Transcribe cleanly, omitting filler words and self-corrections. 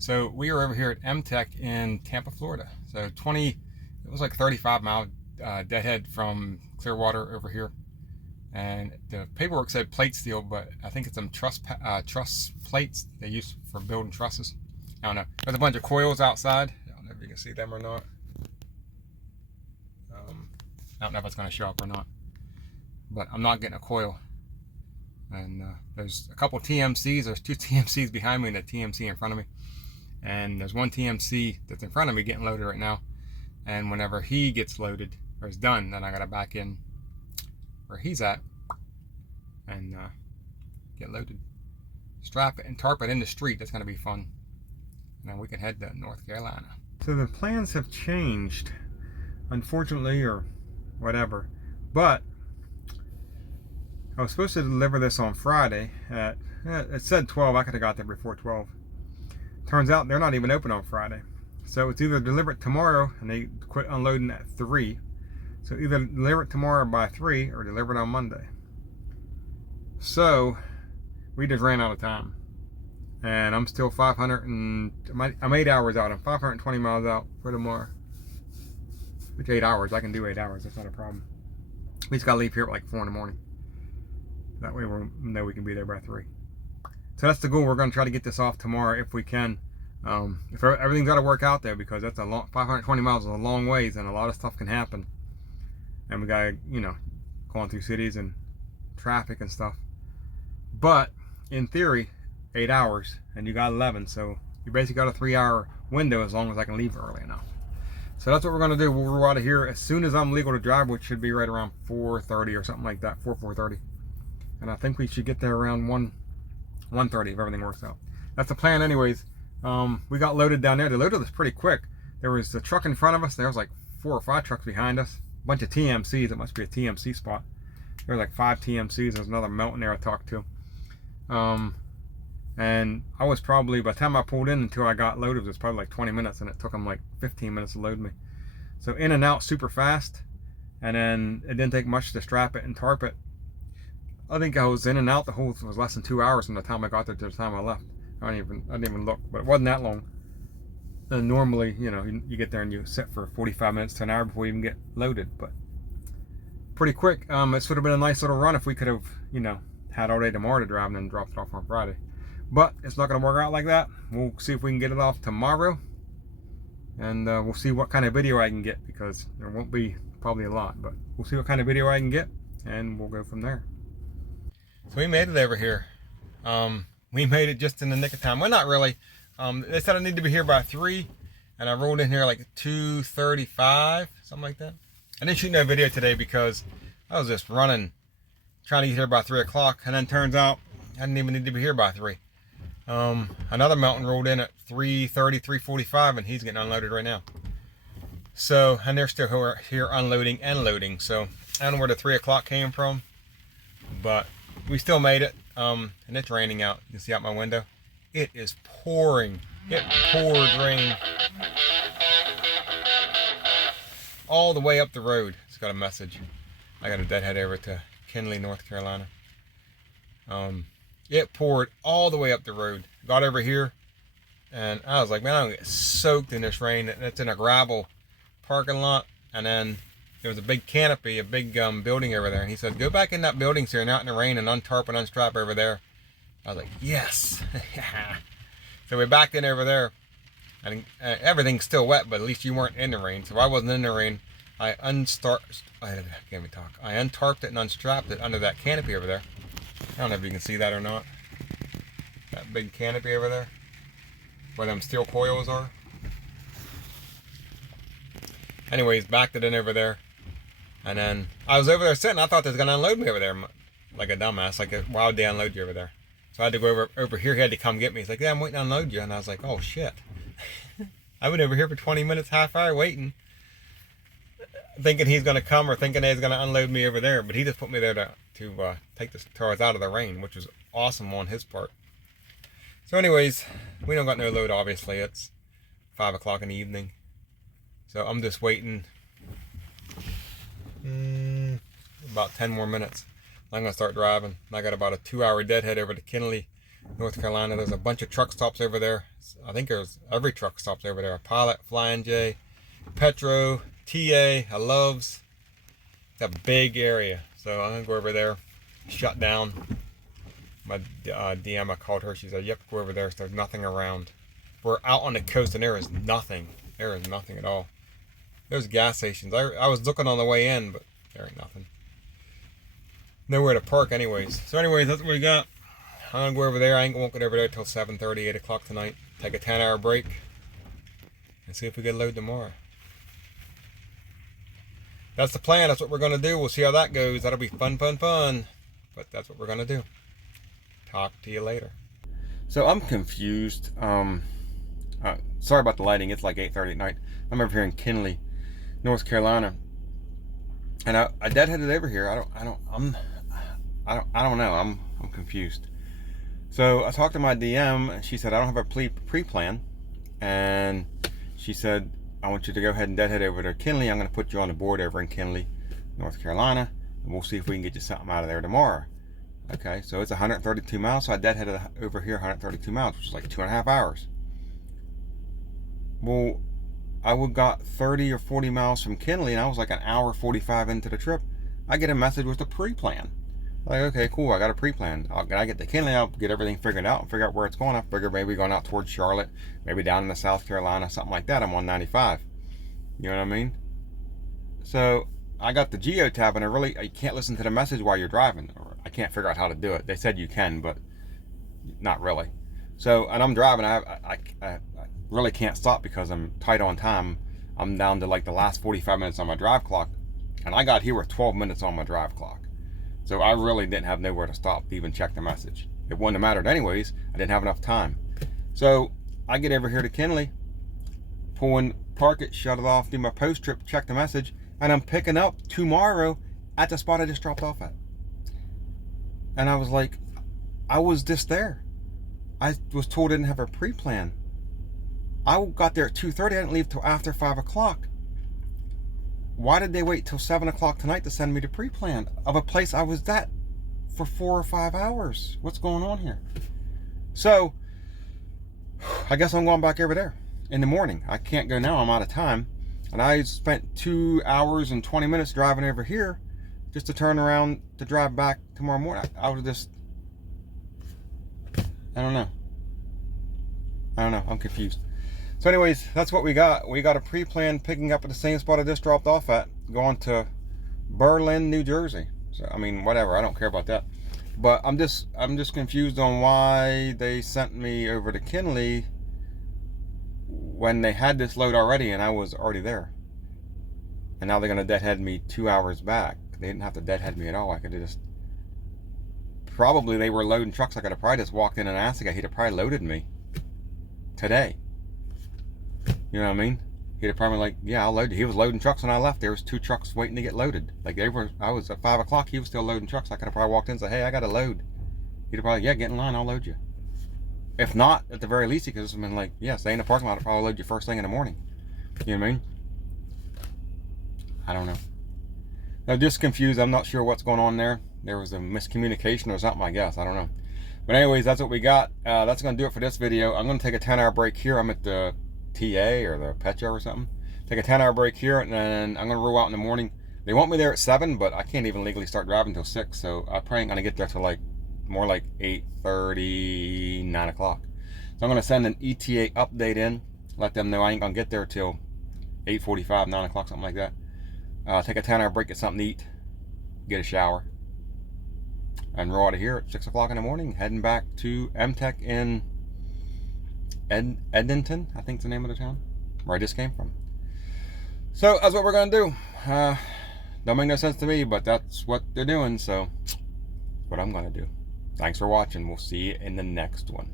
So we are over here at M-Tech in Tampa, Florida. So it was like 35-mile deadhead from Clearwater over here. And the paperwork said plate steel, but I think it's some truss plates they use for building trusses. I don't know. There's a bunch of coils outside. I don't know if you can see them or not. I don't know if it's going to show up or not. But I'm not getting a coil. And there's a couple TMCs. There's two TMCs behind me and a TMC in front of me. And there's one TMC that's in front of me getting loaded right now. And whenever he gets loaded or is done, then I gotta back in where he's at and get loaded. Strap it and tarp it in the street. That's gonna be fun. And then we can head to North Carolina. So the plans have changed, unfortunately, or whatever. But I was supposed to deliver this on Friday at, it said 12. I could have got there before 12. Turns out they're not even open on Friday. So it's either deliver it tomorrow and they quit unloading at 3. So either deliver it tomorrow by 3 or deliver it on Monday. So we just ran out of time. And I'm still 500 and I'm 8 hours out. I'm 520 miles out for tomorrow. Which 8 hours, I can do 8 hours, that's not a problem. We just gotta leave here at like 4 in the morning. That way we know we can be there by 3. So that's the goal. We're going to try to get this off tomorrow if we can. If everything's got to work out there, because that's a long 520 miles is a long ways and a lot of stuff can happen. And we got to, going through cities and traffic and stuff. But in theory, 8 hours and you got 11. So you basically got a 3-hour window as long as I can leave early enough. So that's what we're going to do. We'll roll out of here as soon as I'm legal to drive, which should be right around 4:30 or something like that, 4:30. And I think we should get there around 1:30 if everything works out. That's the plan anyways. We got loaded down there. They loaded us pretty quick. There was the truck in front of us. There was like 4 or 5 trucks behind us. A bunch of TMCs. It must be a TMC spot. There were like 5 TMCs. There's another Melton there I talked to. And I was probably, by the time I pulled in until I got loaded, it was probably like 20 minutes, and it took them like 15 minutes to load me. So in and out super fast. And then it didn't take much to strap it and tarp it. I think I was in and out the whole, it was less than 2 hours from the time I got there to the time I left. I didn't even look, but it wasn't that long. And normally, you get there and you sit for 45 minutes to an hour before you even get loaded, but pretty quick. This would have been a nice little run if we could have, had all day tomorrow to drive and then dropped it off on Friday. But it's not going to work out like that. We'll see if we can get it off tomorrow. And we'll see what kind of video I can get, because there won't be probably a lot, but we'll see what kind of video I can get and we'll go from there. So we made it over here. We made it just in the nick of time. Well, not really. They said I need to be here by 3, and I rolled in here like 2:35, something like that. I didn't shoot no video today because I was just running, trying to get here by 3 o'clock, and then turns out I didn't even need to be here by 3. Another Melton rolled in at 3:30, 3:45, and he's getting unloaded right now. So, and they're still here unloading and loading. So I don't know where the 3 o'clock came from, but we still made it. And it's raining out. You can see out my window. It is pouring. It poured rain all the way up the road. It's got a message. I got a deadhead over to Kinley, North Carolina. It poured all the way up the road. Got over here, and I was like, man, I'm gonna get soaked in this rain. And it's in a gravel parking lot, and then there was a big canopy, a big building over there. And he said, go back in that building so you're not in the rain and untarp and unstrap over there. I was like, yes. So we backed in over there. And everything's still wet, but at least you weren't in the rain. So I wasn't in the rain. I untarped it and unstrapped it under that canopy over there. I don't know if you can see that or not. That big canopy over there, where them steel coils are. Anyways, backed it in over there. And then I was over there sitting. I thought they was going to unload me over there like a dumbass. Like, why would they unload you over there? So I had to go over here. He had to come get me. He's like, yeah, I'm waiting to unload you. And I was like, oh, shit. I've been over here for 20 minutes, half hour waiting, thinking he's going to come or thinking he's going to unload me over there. But he just put me there to take the cars out of the rain, which was awesome on his part. So anyways, we don't got no load, obviously. It's 5 o'clock in the evening. So I'm just waiting about 10 more minutes. I'm going to start driving. I got about a 2-hour deadhead over to Kinley North Carolina. There's a bunch of truck stops over there. I think there's every truck stops over there. Pilot, Flying J, Petro, TA, Loves. It's a big area. So I'm going to go over there. Shut down. My DM, I called her. She said, yep, go over there. So there's nothing around. We're out on the coast and there is nothing. There is nothing at all. There's gas stations. I was looking on the way in, but there ain't nothing. Nowhere to park anyways. So anyways, that's what we got. I'm going to go over there. I won't get over there till 7:30, 8 o'clock tonight. Take a 10-hour break. And see if we get a load tomorrow. That's the plan. That's what we're going to do. We'll see how that goes. That'll be fun, fun, fun. But that's what we're going to do. Talk to you later. So I'm confused. Sorry about the lighting. It's like 8:30 at night. I'm over here in Kinley, North Carolina. And I deadheaded over here. I don't know. I'm confused. So I talked to my DM, and she said I don't have a pre-plan, and she said I want you to go ahead and deadhead over to Kinley. I'm going to put you on the board over in Kinley, North Carolina, and we'll see if we can get you something out of there tomorrow. Okay, so it's 132 miles. So I deadheaded over here 132 miles, which is like 2.5 hours. Well, I got 30 or 40 miles from Kinley, and I was like an hour 45 into the trip. I get a message with a pre-plan. Like, okay, cool, I got a pre-plan. I get to Kinley, I'll get everything figured out and figure out where it's going. I figure maybe going out towards Charlotte, maybe down into South Carolina, something like that. I'm on 95. You know what I mean? So I got the geo tab, and you can't listen to the message while you're driving. Or I can't figure out how to do it. They said you can, but not really. So, and I'm driving. I really can't stop because I'm tight on time. I'm down to like the last 45 minutes on my drive clock, and I got here with 12 minutes on my drive clock. So I really didn't have nowhere to stop to even check the message. It wouldn't have mattered anyways. I didn't have enough time. So I get over here to Kinley, park it, shut it off, do my post trip, check the message, and I'm picking up tomorrow at the spot I just dropped off at. And I was like, I was just there. I was told I didn't have a pre-plan. I got there at 2:30. I didn't leave till after 5 o'clock. Why did they wait till 7 o'clock tonight to send me the pre-plan of a place I was at for 4 or 5 hours? What's going on here? So I guess I'm going back over there in the morning. I can't go now. I'm out of time. And I spent 2 hours and 20 minutes driving over here just to turn around to drive back tomorrow morning. I would just, I don't know. I'm confused. So anyways, that's what we got. We got a pre-plan picking up at the same spot I just dropped off at, going to Berlin, New Jersey. So I mean, whatever, I don't care about that. But I'm just confused on why they sent me over to Kinley when they had this load already and I was already there. And now they're gonna deadhead me 2 hours back. They didn't have to deadhead me at all. I could have just, probably they were loading trucks. I could have probably just walked in and asked the guy. He'd have probably loaded me today. You know what I mean? He'd have probably like, yeah, I'll load you. He was loading trucks when I left. There was 2 trucks waiting to get loaded. Like I was at 5 o'clock. He was still loading trucks. I could have probably walked in and said, hey, I got a load. He'd have probably, yeah, get in line. I'll load you. If not, at the very least, he could have been like, yeah, stay in the parking lot. I'll probably load you first thing in the morning. You know what I mean? I don't know. I'm just confused. I'm not sure what's going on there. There was a miscommunication or something, I guess. I don't know. But anyways, that's what we got. That's going to do it for this video. I'm going to take a 10-hour break here. I'm at the TA or the Petro or something. Take a 10-hour break here, and then I'm going to roll out in the morning. They want me there at 7, but I can't even legally start driving until 6, so I probably ain't going to get there till like more like 8:30, 9 o'clock. So I'm going to send an ETA update in, let them know I ain't going to get there till 8:45, 9 o'clock, something like that. Take a 10-hour break, get something to eat, get a shower, and roll out of here at 6 o'clock in the morning, heading back to MTech in Edmonton, I think is the name of the town, where I just came from. So that's what we're going to do. Don't make no sense to me, but that's what they're doing, so that's what I'm going to do. Thanks for watching. We'll see you in the next one.